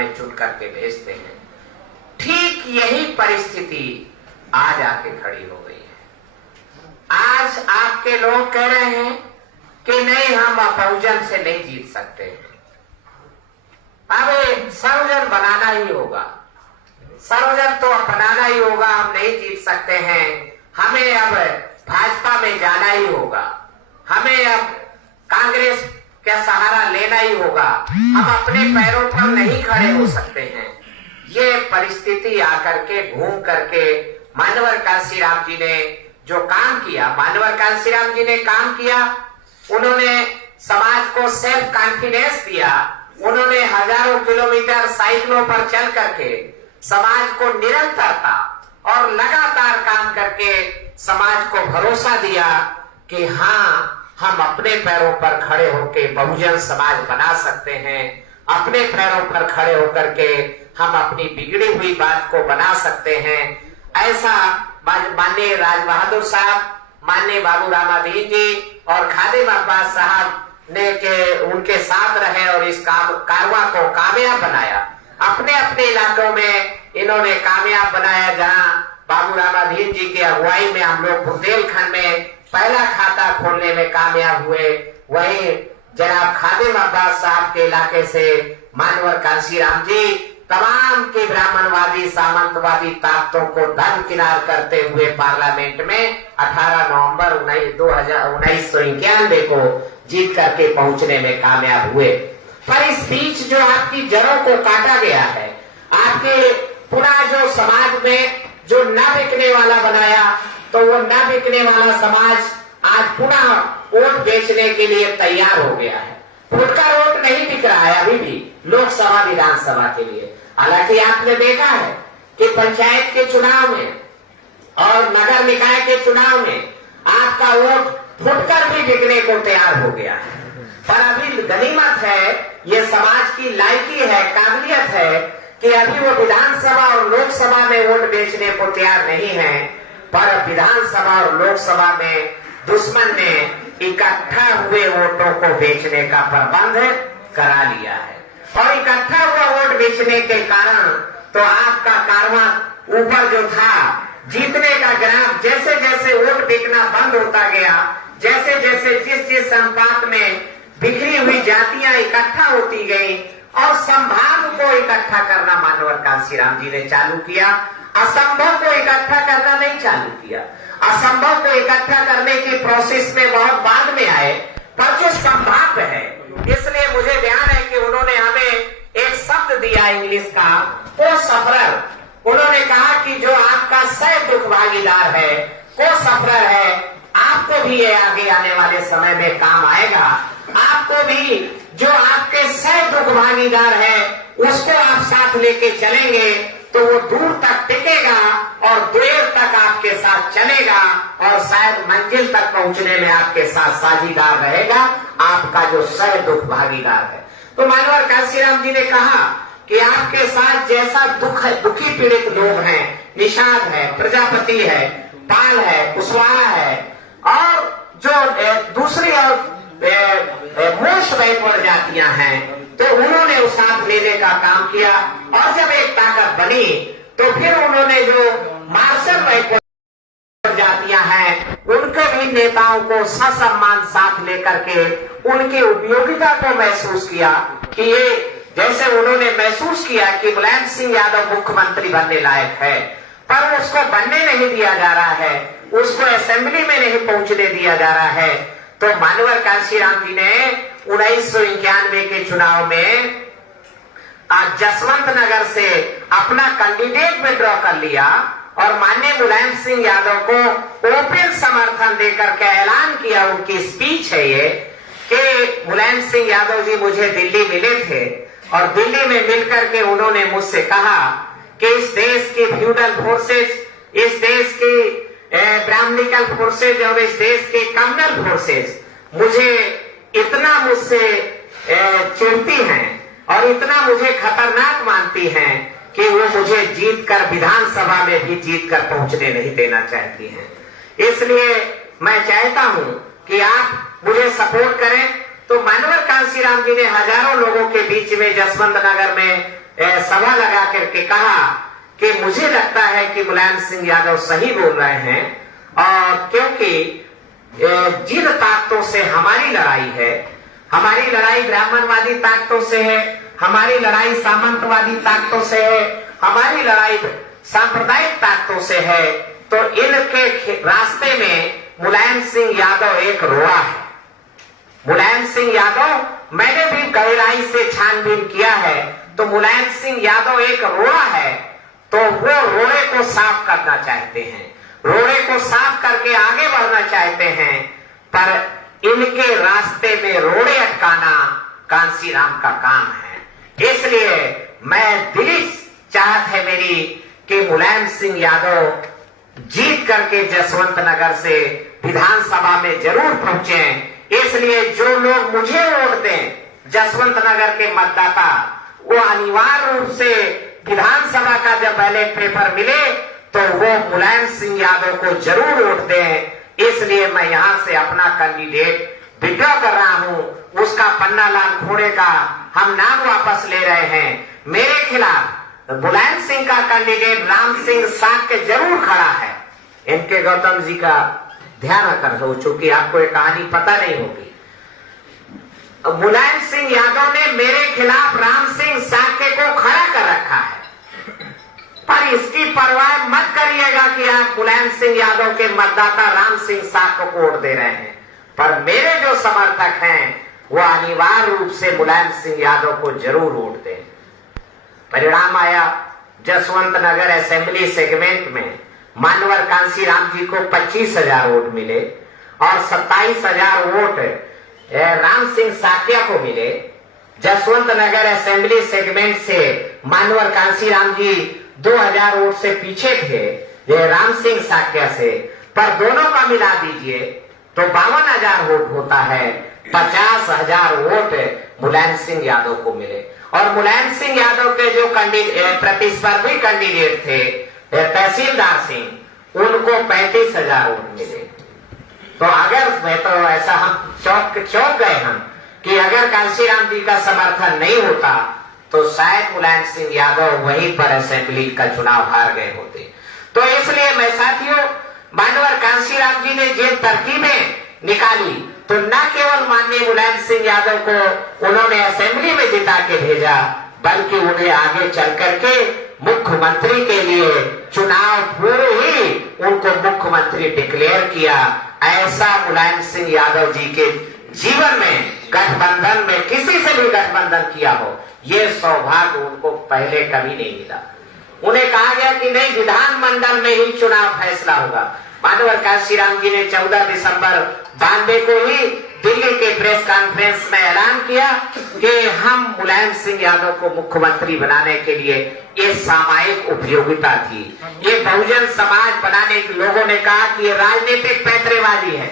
में चुन करके भेजते हैं। ठीक यही परिस्थिति आज आके खड़ी हो गई है। आज आपके लोग कह रहे हैं कि नहीं, हम बहुजन से नहीं जीत सकते, अब सर्वजन बनाना ही होगा, सर्वजन तो अपनाना ही होगा, हम नहीं जीत सकते हैं, हमें अब भाजपा में जाना ही होगा, हमें अब कांग्रेस का सहारा लेना ही होगा, हम अपने पैरों पर नहीं खड़े हो सकते हैं। ये परिस्थिति आकर के घूम करके मानवर कांशीराम जी ने जो काम किया, मानवर कांशीराम जी ने काम किया, उन्होंने समाज को सेल्फ कॉन्फिडेंस दिया, उन्होंने हजारों किलोमीटर साइकिलों पर चल करके समाज को निरंतरता और लगातार काम करके समाज को भरोसा दिया कि हाँ, हम अपने पैरों पर खड़े होकर बहुजन समाज बना सकते हैं, अपने पैरों पर खड़े होकर के हम अपनी बिगड़ी हुई बात को बना सकते हैं। ऐसा माननीय राज बहादुर साहब, माननीय बाबू रामाधीन जी और खादिम अब्बास साहब ने के उनके साथ रहे और इस कारवां को कामयाब बनाया। अपने अपने इलाकों में इन्होंने कामयाब बनाया। जहां बाबू रामाधीन जी की अगुवाई में हम लोग बुंदेलखंड में पहला खाता खोलने में कामयाब हुए, वहीं जनाब खादिम अब्बास साहब के इलाके से मानवर कांशीराम जी तमाम के ब्राह्मणवादी सामंतवादी ताकतों को दरकिनार करते हुए पार्लियामेंट में 18 नवंबर 1991 को जीत करके पहुंचने में कामयाब हुए। पर इस बीच जो आपकी जड़ों को काटा गया है, आपके पुनः जो समाज में जो न बिकने वाला बनाया, तो वो न बिकने वाला समाज आज पुनः वोट बेचने के लिए तैयार हो गया है। फुटका वोट नहीं बिक रहा है अभी भी लोकसभा विधानसभा के लिए। हालांकि आपने देखा है कि पंचायत के चुनाव में और नगर निकाय के चुनाव में आपका वोट फुटकर भी बिकने को तैयार हो गया है। पर अभी गनीमत है, ये समाज की लायकी है, काबिलियत है कि अभी वो विधानसभा और लोकसभा में वोट बेचने को तैयार नहीं है, पर विधानसभा और लोकसभा में दुश्मन ने इकट्ठा हुए वोटों को बेचने का प्रबंध करा लिया है। और इकट्ठा हुआ वोट बेचने के कारण तो आपका कारवां ऊपर जो था जीतने का ग्राफ, जैसे जैसे वोट बिकना बंद होता गया, जैसे जैसे जिस अनुपात में बिखरी हुई जातियां इकट्ठा होती गई और संभाग को इकट्ठा करना मानवर कांशीराम जी ने चालू किया, असंभव को इकट्ठा करना नहीं चालू किया। असंभव को इकट्ठा करने की प्रोसेस में बहुत बाद में आए, पर जो संभाव्य है, इसलिए मुझे ध्यान है कि उन्होंने हमें एक शब्द दिया इंग्लिश का, को सफरर। उन्होंने कहा कि जो आपका सह दुख भागीदार है, को सफरर है, आपको भी ये आगे आने वाले समय में काम आएगा। आपको भी जो आपके सह दुख भागीदार है, उसको आप साथ लेके चलेंगे तो वो दूर तक टिकेगा और देर तक आपके साथ चलेगा और शायद मंजिल तक पहुंचने में आपके साथ साझीदार रहेगा, आपका जो सह दुख भागीदार है। तो मानवर कांशीराम जी ने कहा कि आपके साथ जैसा दुख है, दुखी पीड़ित लोग हैं, निषाद है, प्रजापति है, पाल है, कुशवाहा है और जो दूसरी और मोस्ट बैकवर्ड जातियां हैं, तो उन्होंने उस साथ लेने का काम किया। और जब एक ताकत बनी तो फिर उन्होंने जो मार्शल बैकवर्ड जातियां हैं, उनके भी नेताओं को ससम्मान साथ लेकर के उनकी उपयोगिता को महसूस किया कि ये, जैसे उन्होंने महसूस किया कि मुलायम सिंह यादव मुख्यमंत्री बनने लायक है, पर उसको बनने नहीं दिया जा रहा है, उसको असेंबली में नहीं पहुंचने दिया जा रहा है। तो मानवर कांशीराम जी ने 1991 के चुनाव में जसवंत नगर से अपना कैंडिडेट विड्रॉ कर लिया और माननीय मुलायम सिंह यादव को ओपन समर्थन देकर के ऐलान किया। उनकी स्पीच है ये कि मुलायम सिंह यादव जी मुझे दिल्ली मिले थे और दिल्ली में मिलकर के उन्होंने मुझसे कहा कि इस देश की फ्यूडल फोर्सेज, इस देश की ब्राह्मणिकल फोर्सेज और इस देश के कम्युनल फोर्सेज मुझे इतना मुझसे चिढ़ती हैं और इतना मुझे खतरनाक मानती हैं कि वो मुझे जीतकर विधानसभा में भी जीतकर पहुंचने नहीं देना चाहती हैं। इसलिए मैं चाहता हूं कि आप मुझे सपोर्ट करें। तो मानवर कांशीराम जी ने हजारों लोगों के बीच में जसवंत नगर में सभा लगा करके कहा कि मुझे लगता है कि मुलायम सिंह यादव सही बोल रहे हैं, और क्योंकि जिन ताकतों से हमारी लड़ाई है, हमारी लड़ाई ब्राह्मणवादी ताकतों से है, हमारी लड़ाई सामंतवादी ताकतों से है, हमारी लड़ाई सांप्रदायिक ताकतों से है, तो इनके रास्ते में मुलायम सिंह यादव एक रोड़ा है। मुलायम सिंह यादव, मैंने भी गहराई से छानबीन किया है, तो मुलायम सिंह यादव एक रोड़ा है, तो वो रोड़े को साफ करना चाहते हैं, रोड़े को साफ करके आगे बढ़ना चाहते हैं, पर इनके रास्ते में रोड़े अटकाना कांसीराम का काम है। इसलिए मैं दिली चाहत है मेरी कि मुलायम सिंह यादव जीत करके जसवंत नगर से विधानसभा में जरूर पहुंचे। इसलिए जो लोग मुझे वोट दें, जसवंत नगर के मतदाता, वो अनिवार्य रूप से विधानसभा का जब बैलेट पेपर मिले तो वो मुलायम सिंह यादव को जरूर वोट दें। इसलिए मैं यहां से अपना कैंडिडेट विड्रॉ कर रहा हूं, उसका पन्ना लाल खोड़े का हम नाम वापस ले रहे हैं। मेरे खिलाफ मुलायम सिंह का कैंडिडेट राम सिंह साक्य जरूर खड़ा है। इनके गौतम जी का ध्यान रखना हो, चूंकि आपको ये कहानी पता नहीं होगी। मुलायम सिंह यादव ने मेरे खिलाफ राम सिंह साक्य को खड़ा कर रखा है, पर इसकी परवाह मत करिएगा कि आप मुलायम सिंह यादव के मतदाता राम सिंह साक्य को वोट दे रहे हैं, पर मेरे जो समर्थक हैं वो अनिवार्य रूप से मुलायम सिंह यादव को जरूर वोट दें। परिणाम आया, जसवंत नगर असेंबली सेगमेंट में मानवर कांसीराम जी को 25,000 वोट मिले और 27,000 वोट राम सिंह साक्य को मिले। जसवंत नगर असेंबली सेगमेंट से मानवर कांसीराम जी 2,000 वोट से पीछे थे ये राम सिंह साक्य से, पर दोनों का मिला दीजिए तो 52,000 वोट होता है। 50,000 वोट मुलायम सिंह यादव को मिले, और मुलायम सिंह यादव के जो प्रतिस्पर्धी कैंडिडेट थे तहसीलदार सिंह, उनको 35,000 वोट मिले। तो अगर मैं तो ऐसा हम चौंक गए हम कि अगर कांसीराम जी का समर्थन नहीं होता तो शायद मुलायम सिंह यादव वहीं पर असेंबली का चुनाव हार गए होते। तो इसलिए मैं साथियों, मानवर कांसीराम जी ने जिन तरकीबें निकाली, तो न केवल माननीय मुलायम सिंह यादव को उन्होंने असेंबली में जिता के भेजा, बल्कि उन्हें आगे चल करके मुख्यमंत्री के लिए चुनाव पूर्व ही उनको मुख्यमंत्री डिक्लेयर किया। ऐसा मुलायम सिंह यादव जी के जीवन में गठबंधन में किसी से भी गठबंधन किया हो, ये सौभाग्य उनको पहले कभी नहीं मिला। उन्हें कहा गया कि नहीं, विधानमंडल में ही चुनाव फैसला होगा। मानवर कांसीराम जी ने 14 दिसंबर 92 को ही दिल्ली के प्रेस कॉन्फ्रेंस में ऐलान किया कि हम मुलायम सिंह यादव को मुख्यमंत्री बनाने के लिए, ये सामायिक उपयोगिता थी। ये बहुजन समाज बनाने के लोगों ने कहा कि ये राजनीतिक पैंतरेबाजी है,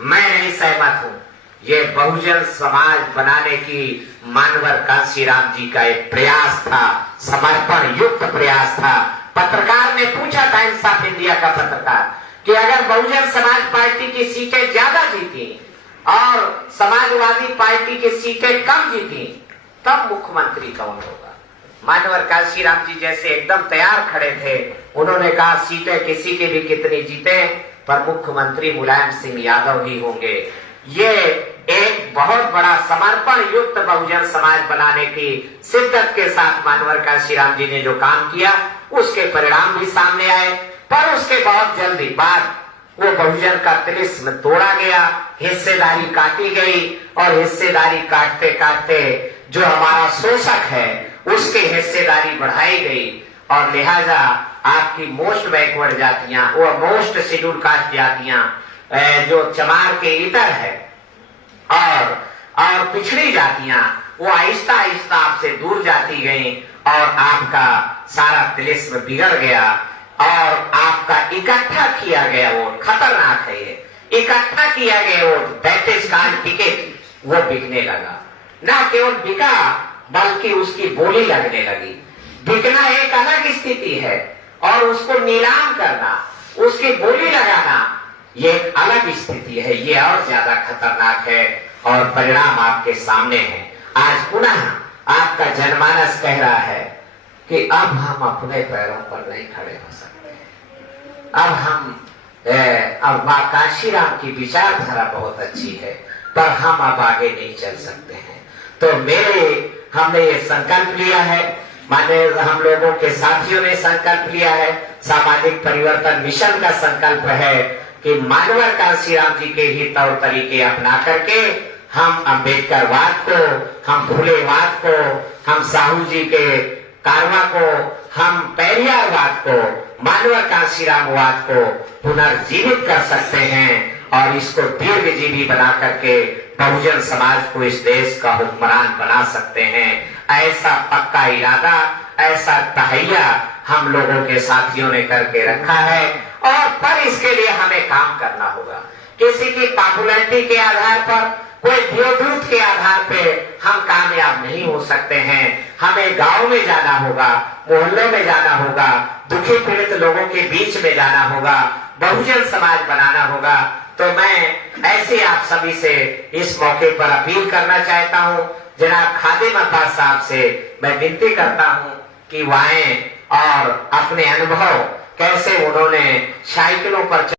मैं नहीं सहमत हूँ। ये बहुजन समाज बनाने की मानवर कांसीराम जी का एक प्रयास था, समर्पण युक्त प्रयास था। पत्रकार ने पूछा, टाइम्स ऑफ इंडिया का पत्रकार, कि अगर बहुजन समाज पार्टी की सीटें ज्यादा जीती और समाजवादी पार्टी की सीटें कम जीती, तब मुख्यमंत्री कौन होगा? मानवर कांसीराम जी जैसे एकदम तैयार खड़े थे। उन्होंने कहा सीटें किसी की भी कितनी जीते, पर मुख्यमंत्री मुलायम सिंह यादव ही होंगे। ये एक बहुत बड़ा समर्पण युक्त बहुजन समाज बनाने की शिद्दत के साथ मानवर कांसीराम जी ने जो काम किया, उसके परिणाम भी सामने आए। पर उसके बहुत जल्दी बाद वो बहुजन का तिलिस्म तोड़ा गया, हिस्सेदारी काटी गई, और हिस्सेदारी काटते काटते जो हमारा शोषक है उसकी हिस्सेदारी बढ़ाई गई, और लिहाजा आपकी मोस्ट बैकवर्ड जातियां, वो मोस्ट शेड्यूल कास्ट जातियां जो चमार के इतर है और पिछड़ी जातियां, वो आहिस्ता आहिस्ता आपसे दूर जाती गई, और आपका सारा तिलिस्म बिगड़ गया, और आपका इकट्ठा किया गया वोट, खतरनाक है ये, इकट्ठा किया गया वोट, 35 कार्ड टिकट, वो बिकने लगा। न केवल बिका बल्कि उसकी बोली लगने लगी। बिकना एक अलग स्थिति है, और उसको नीलाम करना, उसकी बोली लगाना, ये एक अलग स्थिति है। ये और ज्यादा खतरनाक है, और परिणाम आपके सामने है। आज पुनः आपका जनमानस कह रहा है कि अब हम अपने पैरों पर नहीं खड़े हो सकते। अब काशीराम की विचारधारा बहुत अच्छी है, पर हम अब आगे नहीं चल सकते हैं। तो हमने ये संकल्प लिया है, माने हम लोगों के साथियों ने संकल्प लिया है, सामाजिक परिवर्तन मिशन का संकल्प है कि मानवर काशीराम जी के ही तौर तरीके अपना करके हम अम्बेडकरवाद को, हम फुलेवाद को, हम साहू जी के कारवा को, हम पेरियारवाद को, मानवर काशीरामवाद को पुनर्जीवित कर सकते हैं और इसको दीर्घजीवी बना करके बहुजन समाज को इस देश का हुक्मरान बना सकते हैं। ऐसा पक्का इरादा, ऐसा तहैया हम लोगों के साथियों ने करके रखा है और पर इसके लिए हमें काम करना होगा। किसी की पॉपुलैरिटी के आधार पर, कोई देवदूत के आधार पे हम कामयाब नहीं हो सकते हैं। हमें गांव में जाना होगा, मोहल्लों में जाना होगा, दुखी पीड़ित लोगों के बीच में जाना होगा, बहुजन समाज बनाना होगा। तो मैं ऐसे आप सभी से इस मौके पर अपील करना चाहता हूं, जनाब खादिम अब्बास साहब से मैं विनती करता हूं कि वो आए और अपने अनुभव कैसे उन्होंने साइकिलों पर